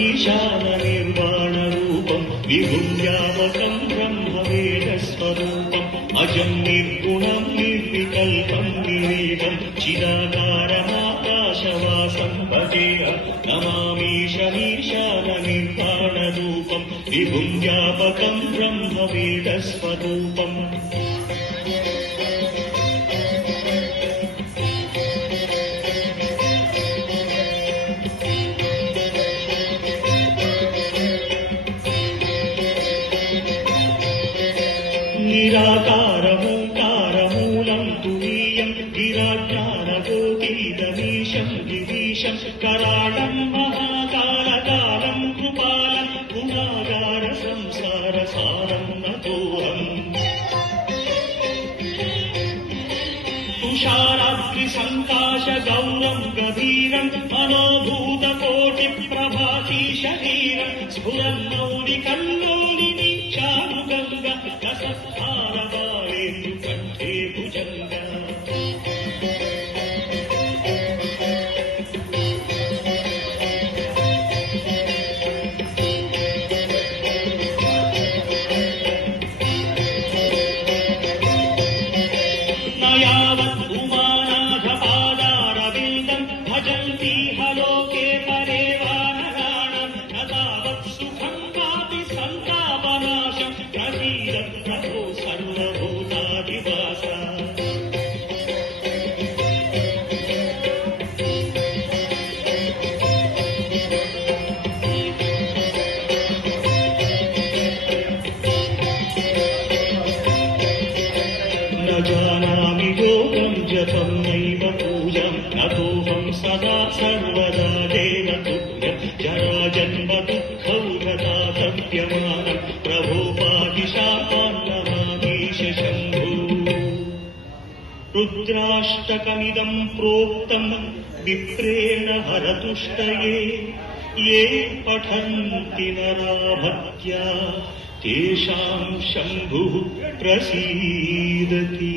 ईशान निर्वाणरूपं विभुं व्यापकं ब्रह्मवेदस्वरूपम् अजं निर्गुणं निर्विकल्पं निरेकं चिदाकारमाकाशवासं भजेऽहं नमामीशमीशान निर्वाणरूपं विभुं व्यापकं ब्रह्मवेदस्वरूपम् निराकारमोङ्कारमूलं तुरीयं गिराज्ञानकोटीदमीशं गिरीशं कराळं महाकालकालं कृपालं गुणागार संसारसारं नतोऽहम् तुषाराद्रिसङ्काशगौरं गभीरं मनोभूतकोटिप्रभाती शरीरं स्फुरन्मौलिकल्लोलिनी चारुगङ्गा रसभारवारेन्दु कण्ठे भुजङ्गा न यावत् उमानाथपादारविन्दं भजन्ति हलोके परे वा नराणां न तावत् सुखं वापि सन्तापनाशं प्रसीद प्रभो सर्वभूताधिवासा न जानामि योगं जपं नैव पूजां नतोऽहं सदा सर्वदा देवतुभ्यं जराजन्म दुःखौ गतातप्यमानं प्रभो पाहि शापान्नमामीश शम्भो रुद्राष्टकमिदं प्रोक्तं विप्रेण हरतुष्टये ये पठन्ति नरा भक्त्या तेषां शम्भुः प्रसीदति।